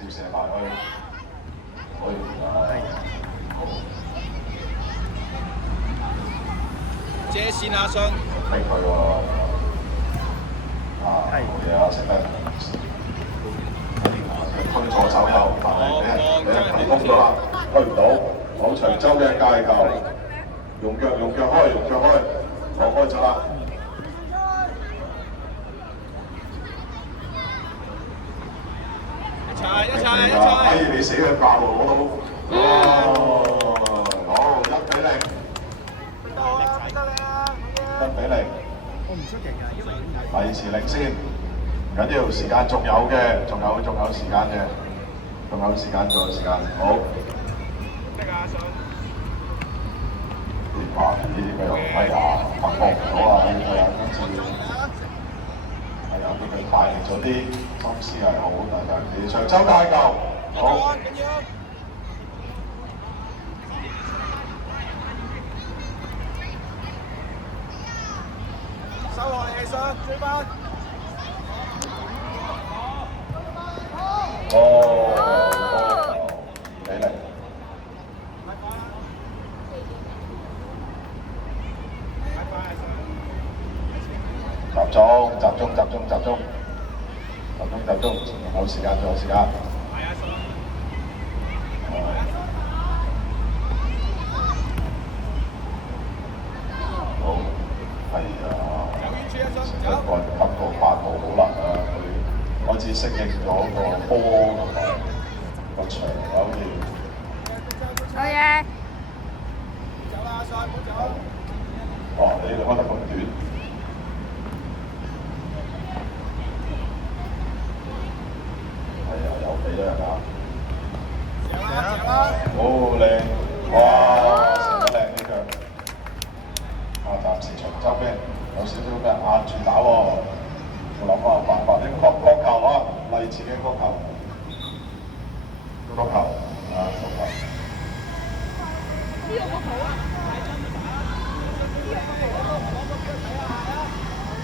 接射埋去，可以借線阿信，逼佢喎，好嘢啊，識得推左手右，但係俾人提供咗啦，推唔到，好長洲嘅界球，用腳開，放開咗啦。哎，你死佢爆喎，攞到，好1-0，1-0。我唔出奇㗎，因為維持領先，唔緊要，時間仲有嘅，仲有時間嘅，仲有時間，好。哇！呢啲佢又係啊，突破唔到啊！呢個今次係啊，呢佢大力咗啲，心思係好，但係長洲界球，好。收落嚟，其實追翻。2-0。集中，仲有時間。好，係啊，成個人感覺8號好難啊，佢開始適應咗個波同埋個場好似。好嘢！哇！你開得咁短。有俾啦，係嘛？好靚！哇！射得靚呢腳。暫時長洲咩？有少少俾人壓住打喎。我諗下辦法，呢個角球啊，勵志嘅角球。角球。呢個角球啊！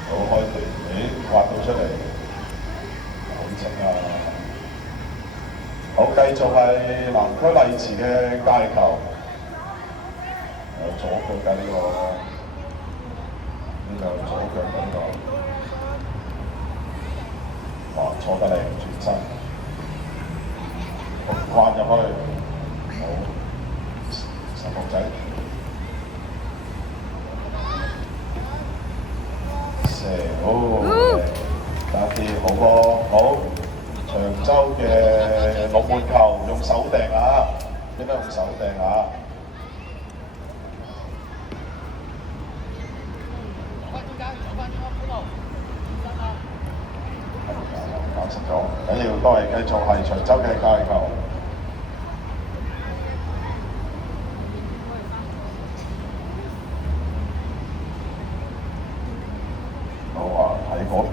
好開地，挖到出嚟，好正啊！好，繼續係南區勵志嘅界球，有左腳㗎呢個左腳呢個，哇，坐得靚，轉身，關入去，好，16仔。好，打啲好波，好，長洲嘅龍門球用手掟啊，應該用手掟啊。解釋咗，緊要都係繼續係長洲嘅界球。喺嗰邊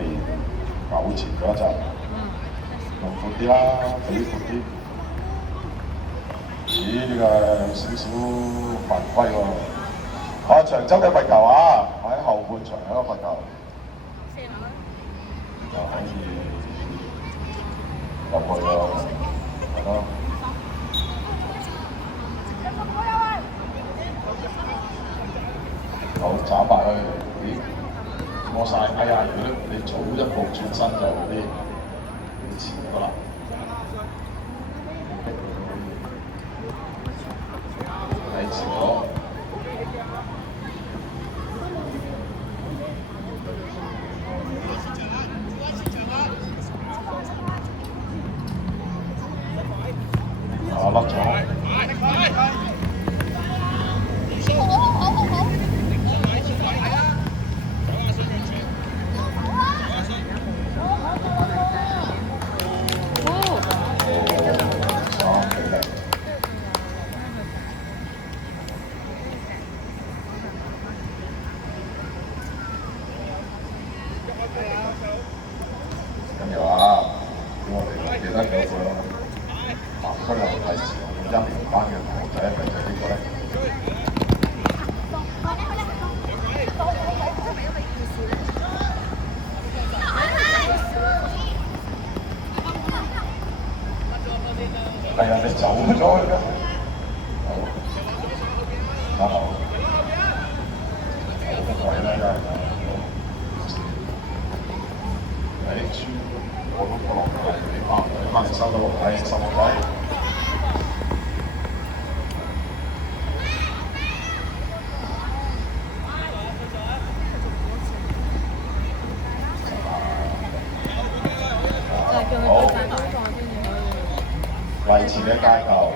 糾纏咗一陣，用闊啲啦，俾闊啲。咦？呢個有少少犯規喎！長洲嘅罰球啊，喺後半場一個罰球，就可以入去咯，係咯。好，斬埋去，咦？過晒，哎呀！如果你早一步轉身就好啲，你遲咗啦。你遲咗。甩咗。緊要啊！我哋記得有個南區流體前1年班嘅同學仔，咪就係呢個咧。係啊，你走咗嘅。好，好，好位咧，誒，豬，我都落嚟，你翻嚟收到，係收到仔。好，維持嘅街球。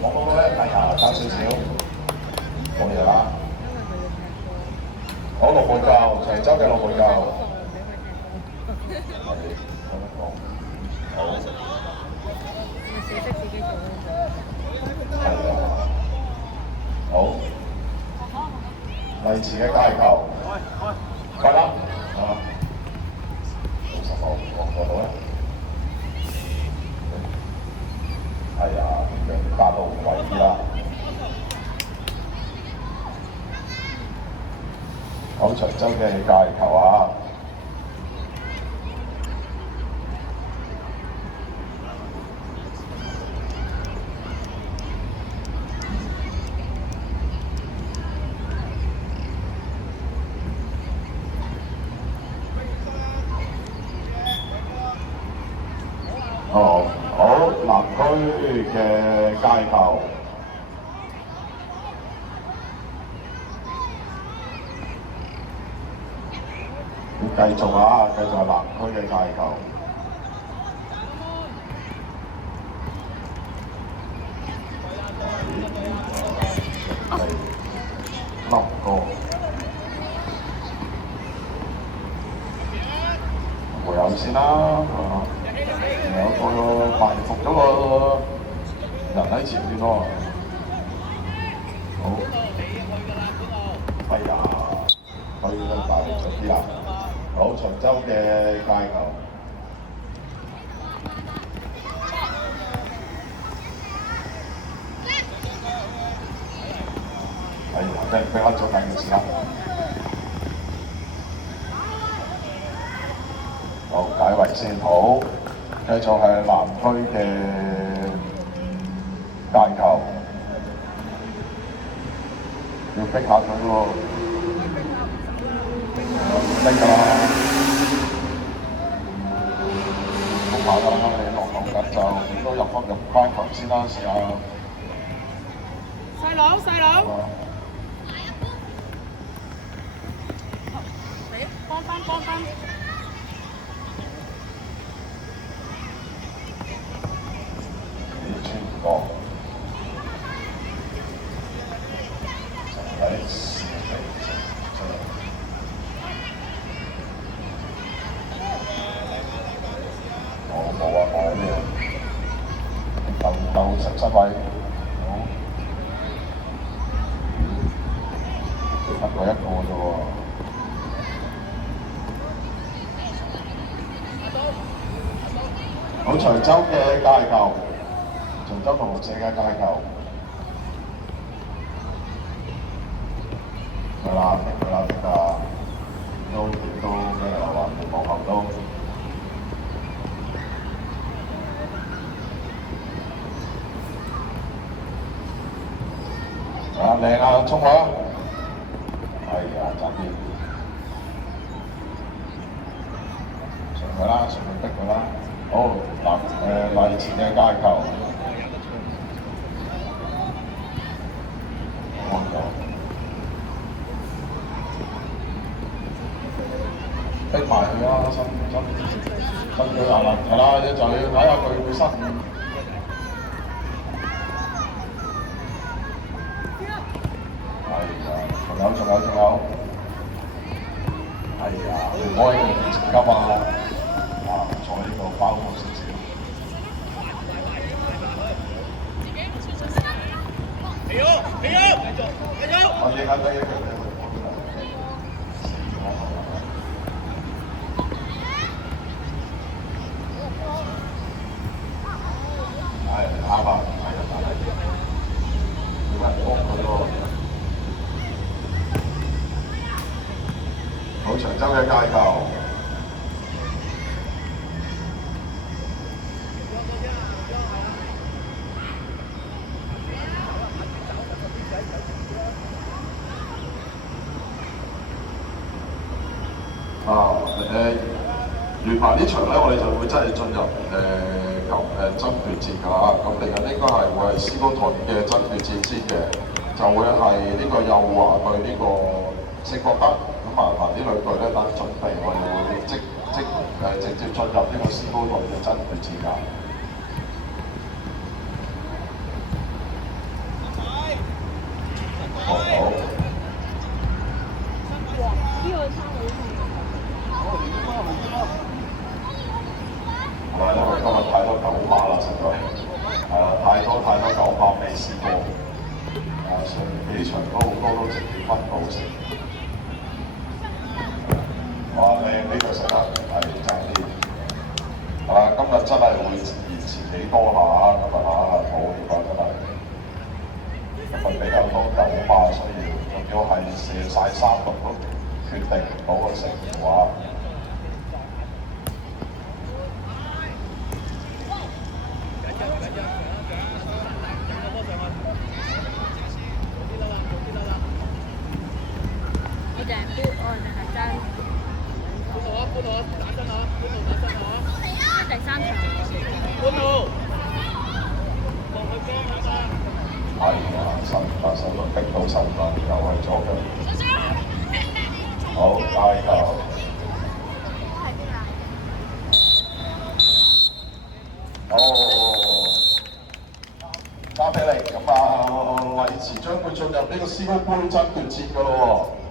我咧，哎呀，爭少少，冇嘢啦。好，龍門球，長洲嘅龍門球。好。好，維持嘅街球，快啦，啊，60個過到啦，係啊，加到位啲啦，好，長洲嘅街球啊！哦，好，南區嘅街球，要繼續啊，繼續係南區嘅街球。係6個，會有先啦。有個埋伏咗個人喺前邊咯。好，哎呀，去到大力咗啲啊！好，長洲嘅街球。哎呀，真係俾我做緊嘅時間。好，解圍先好。繼續係南區嘅街球，要逼下佢喎，逼㗎啦，逼下㗎啦，你落後緊就點都入翻球先啦，試下。細佬，細佬，你幫分。冇啊，冇咩鬥實位，好，得佢一個啫喎。好，長洲嘅街球，長洲同6社嘅街球。係啦，係啦，係啦，都咩流啊？冇後都。啊，靚啊，衝啊！哎呀，爭啲。上佢啦，上去逼佢啦。好，黎前嘅街球。安咗。逼埋佢啦，伸佢下啦，係啦，就要睇下佢會伸。仲有，係啊，唔可以唔食㗎嘛，啊，坐呢度包好少少。我應該得一個。係啱啊，係啊，點解唔幫佢咯？洲嘅界球。聯埋呢場咧，我哋就會真係進入爭奪戰㗎啦。咁嚟緊應該係會係斯高頓嘅爭奪戰先嘅，就會係呢個幼華對呢個聖博德。咁麻煩啲兩隊咧等準備，我哋會直接進入呢個斯高頓嘅爭奪戰㗎。好。呢個衫好靚。因為今日太多九碼啦，實在係啦，太多九碼未試過。上幾場都好多都直接分到成。哇！靚呢個食得係爭啲。係啦，今日真係會延遲幾多下今日冇嘅話真係。今日比較多九碼，所以仲要係射晒3輪都決定唔到個成果。我淨係杯，我淨係爭。第3場。係啊，手輪逼到手輪又係左腳。好，加油！好，交俾你。咁啊，利池將會進入呢個斯高杯爭奪戰㗎咯喎。